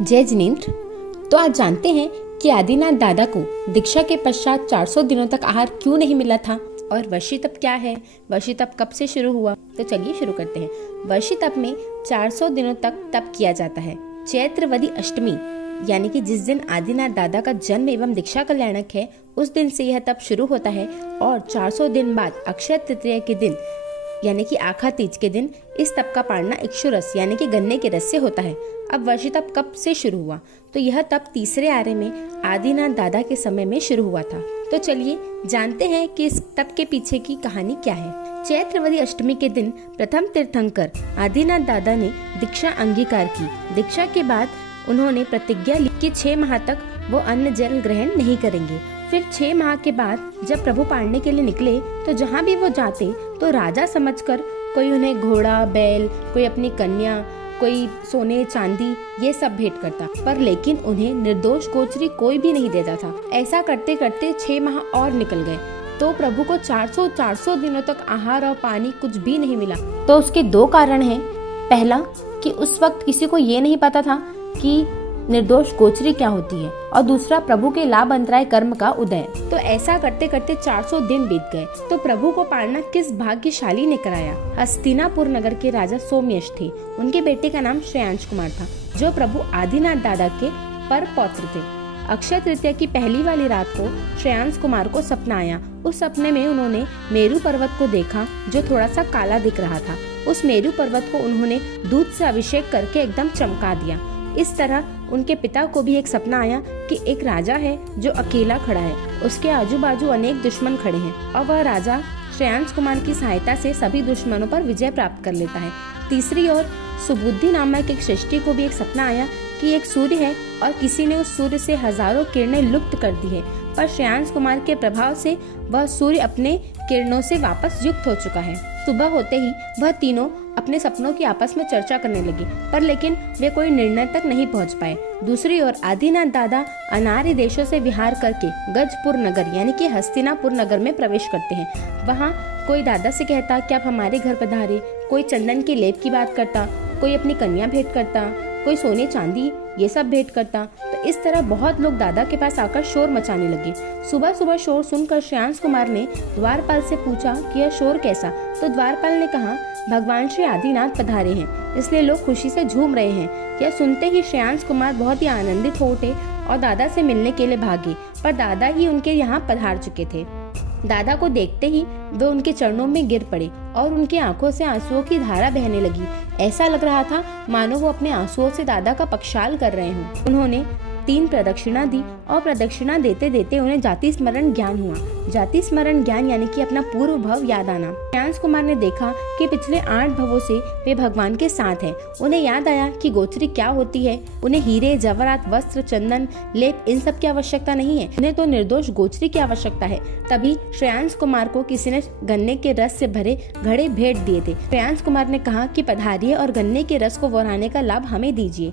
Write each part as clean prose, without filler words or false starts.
जय जिनेंद्र। तो आज जानते हैं कि आदिनाथ दादा को दीक्षा के पश्चात 400 दिनों तक आहार क्यों नहीं मिला था और वर्षी तप क्या है, वर्षी तप कब से शुरू हुआ। तो चलिए शुरू करते हैं। वर्षी तप में 400 दिनों तक तप किया जाता है। चैत्रवदी अष्टमी यानी कि जिस दिन आदिनाथ दादा का जन्म एवं दीक्षा कल्याणक है, उस दिन से यह तप शुरू होता है और 400 दिन बाद अक्षय तृतीया के दिन यानी कि आखा तीज के दिन इस तप का पाड़ना इक्षु रस यानी कि गन्ने के रस से होता है। अब वर्षी तप कब से शुरू हुआ? तो यह तप तीसरे आर्य में आदिनाथ दादा के समय में शुरू हुआ था। तो चलिए जानते हैं कि इस तप के पीछे की कहानी क्या है। चैत्रवदी अष्टमी के दिन प्रथम तीर्थंकर आदिनाथ दादा ने दीक्षा अंगीकार की। दीक्षा के बाद उन्होंने प्रतिज्ञा ली कि 6 माह तक वो अन्न जल ग्रहण नहीं करेंगे। फिर 6 माह के बाद जब प्रभु पाड़ने के लिए निकले तो जहाँ भी वो जाते तो राजा समझकर कोई उन्हें घोड़ा, बैल, कोई अपनी कन्या, कोई सोने चांदी ये सब भेंट करता, पर लेकिन उन्हें निर्दोष गोचरी कोई भी नहीं देता था। ऐसा करते करते 6 माह और निकल गए तो प्रभु को 400 दिनों तक आहार और पानी कुछ भी नहीं मिला। तो उसके 2 कारण हैं। पहला कि उस वक्त किसी को ये नहीं पता था कि निर्दोष गोचरी क्या होती है, और दूसरा प्रभु के लाभ अंतराय कर्म का उदय। तो ऐसा करते करते 400 दिन बीत गए तो प्रभु को पाड़ना किस भाग्यशाली ने कराया? हस्तिनापुर नगर के राजा सोमयश थे। उनके बेटे का नाम श्रेयांश कुमार था, जो प्रभु आदिनाथ दादा के पर पौत्र थे। अक्षय तृतीया की पहली वाली रात को श्रेयांश कुमार को सपना आया। उस सपने में उन्होंने मेरू पर्वत को देखा जो थोड़ा सा काला दिख रहा था। उस मेरू पर्वत को उन्होंने दूध से अभिषेक करके एकदम चमका दिया। इस तरह उनके पिता को भी एक सपना आया कि एक राजा है जो अकेला खड़ा है, उसके आजू बाजू अनेक दुश्मन खड़े हैं और वह राजा श्रेयांश कुमार की सहायता से सभी दुश्मनों पर विजय प्राप्त कर लेता है। तीसरी ओर सुबुद्धि नामक एक सृष्टि को भी एक सपना आया कि एक सूर्य है और किसी ने उस सूर्य से हजारों किरणें लुप्त कर दी है, पर श्रेयांश कुमार के प्रभाव से वह सूर्य अपने किरणों से वापस युक्त हो चुका है। सुबह होते ही वह तीनों अपने सपनों की आपस में चर्चा करने लगे, पर लेकिन वे कोई निर्णय तक नहीं पहुंच पाए। दूसरी ओर आदिनाथ दादा अनार्य देशों से विहार करके गजपुर नगर यानी कि हस्तिनापुर नगर में प्रवेश करते हैं। वहाँ कोई दादा से कहता कि आप हमारे घर पधारे, कोई चंदन के लेप की बात करता, कोई अपनी कन्या भेंट करता, कोई सोने चांदी ये सब भेंट करता। तो इस तरह बहुत लोग दादा के पास आकर शोर मचाने लगे। सुबह सुबह शोर सुनकर श्रेयांश कुमार ने द्वारपाल से पूछा कि यह शोर कैसा? तो द्वारपाल ने कहा, भगवान श्री आदिनाथ पधारे हैं, इसलिए लोग खुशी से झूम रहे हैं। यह सुनते ही श्रेयांश कुमार बहुत ही आनंदित हो उठे और दादा से मिलने के लिए भागे, पर दादा ही उनके यहाँ पधार चुके थे। दादा को देखते ही वे उनके चरणों में गिर पड़े और उनकी आंखों से आंसुओं की धारा बहने लगी। ऐसा लग रहा था मानो वो अपने आंसुओं से दादा का पक्षाल कर रहे हों। उन्होंने 3 प्रदक्षिणा दी और प्रदक्षिणा देते देते उन्हें जाति स्मरण ज्ञान हुआ। जाति स्मरण ज्ञान यानी कि अपना पूर्व भव याद आना। श्रेयांश कुमार ने देखा कि पिछले 8 भवों से वे भगवान के साथ हैं। उन्हें याद आया कि गोचरी क्या होती है। उन्हें हीरे, जवाहरात, वस्त्र, चंदन, लेप इन सब की आवश्यकता नहीं है, उन्हें तो निर्दोष गोचरी की आवश्यकता है। तभी श्रेयांश कुमार को किसी ने गन्ने के रस से भरे घड़े भेंट दिए थे। श्रेयांश कुमार ने कहा कि पधारिए और गन्ने के रस को वराने का लाभ हमें दीजिए।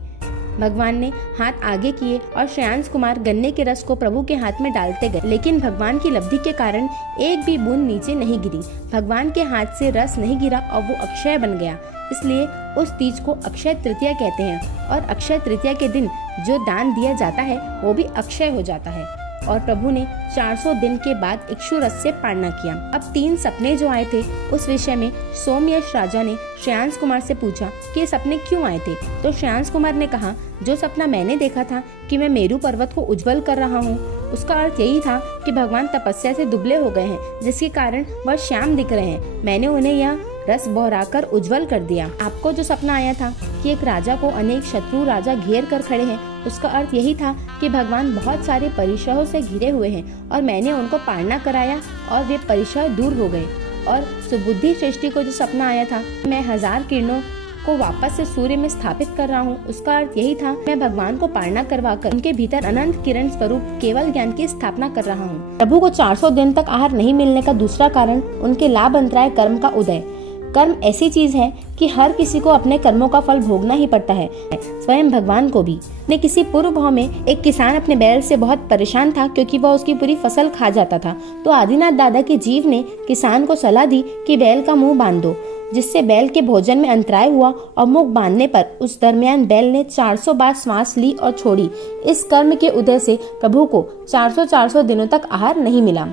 भगवान ने हाथ आगे किए और श्रेयांश कुमार गन्ने के रस को प्रभु के हाथ में डालते गए, लेकिन भगवान की लब्धि के कारण एक भी बूंद नीचे नहीं गिरी। भगवान के हाथ से रस नहीं गिरा और वो अक्षय बन गया। इसलिए उस तीज को अक्षय तृतीया कहते हैं और अक्षय तृतीया के दिन जो दान दिया जाता है वो भी अक्षय हो जाता है। और प्रभु ने 400 दिन के बाद इक्षु रस से पाड़ना किया। अब 3 सपने जो आए थे उस विषय में सोमयश राजा ने श्रेयांश कुमार से पूछा कि ये सपने क्यों आए थे। तो श्रेयांश कुमार ने कहा, जो सपना मैंने देखा था कि मैं मेरू पर्वत को उज्जवल कर रहा हूँ, उसका अर्थ यही था कि भगवान तपस्या से दुबले हो गए हैं, जिसके कारण वह श्याम दिख रहे हैं। मैंने उन्हें यह रस बहराकर उज्जवल कर दिया। आपको जो सपना आया था कि एक राजा को अनेक शत्रु राजा घेर कर खड़े हैं, उसका अर्थ यही था कि भगवान बहुत सारे परिशहों से घिरे हुए हैं और मैंने उनको पालना कराया और वे परिशह दूर हो गए। और सुबुद्धि सृष्टि को जो सपना आया था, मैं 1000 किरणों को वापस से सूर्य में स्थापित कर रहा हूँ, उसका अर्थ यही था मैं भगवान को पालना करवाकर उनके भीतर अनंत किरण स्वरूप केवल ज्ञान की स्थापना कर रहा हूँ। प्रभु को 400 दिन तक आहार नहीं मिलने का दूसरा कारण उनके लाभ अंतराय कर्म का उदय। कर्म ऐसी चीज है कि हर किसी को अपने कर्मों का फल भोगना ही पड़ता है, स्वयं भगवान को भी। ने किसी पूर्व भाव में एक किसान अपने बैल से बहुत परेशान था क्योंकि वह उसकी पूरी फसल खा जाता था। तो आदिनाथ दादा के जीव ने किसान को सलाह दी कि बैल का मुंह बांध दो। जिससे बैल के भोजन में अंतराय हुआ और मुख बांधने पर उस दरमियान बैल ने 400 बार श्वास ली और छोड़ी। इस कर्म के उदय से प्रभु को 400 दिनों तक आहार नहीं मिला।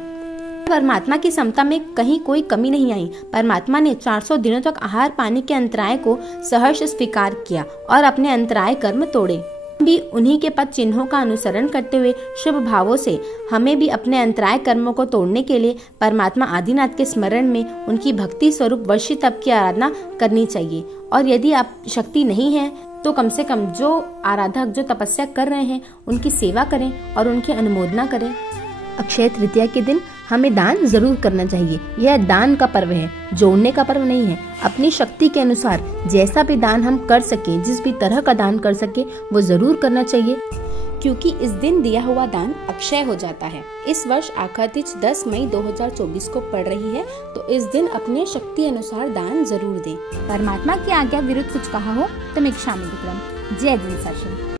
परमात्मा की समता में कहीं कोई कमी नहीं आई। परमात्मा ने 400 दिनों तक आहार पाने के अंतराय को सहर्ष स्वीकार किया और अपने अंतराय कर्म तोड़े। भी उन्हीं के पद चिन्हों का अनुसरण करते हुए शुभ भावों से हमें भी अपने अंतराय कर्मों को तोड़ने के लिए परमात्मा आदिनाथ के स्मरण में उनकी भक्ति स्वरूप वर्षी तप की आराधना करनी चाहिए। और यदि आप शक्ति नहीं है तो कम से कम जो आराधक जो तपस्या कर रहे हैं उनकी सेवा करें और उनकी अनुमोदना करें। अक्षय तृतीया के दिन हमें दान जरूर करना चाहिए। यह दान का पर्व है, जोड़ने का पर्व नहीं है। अपनी शक्ति के अनुसार जैसा भी दान हम कर सके, जिस भी तरह का दान कर सके वो जरूर करना चाहिए, क्योंकि इस दिन दिया हुआ दान अक्षय हो जाता है। इस वर्ष आखा तिथि 10 मई 2024 को पड़ रही है, तो इस दिन अपने शक्ति अनुसार दान जरूर दें। परमात्मा की आज्ञा विरुद्ध कुछ कहा हो तो मैं क्षमा विक्रम। जय जिन सचिन।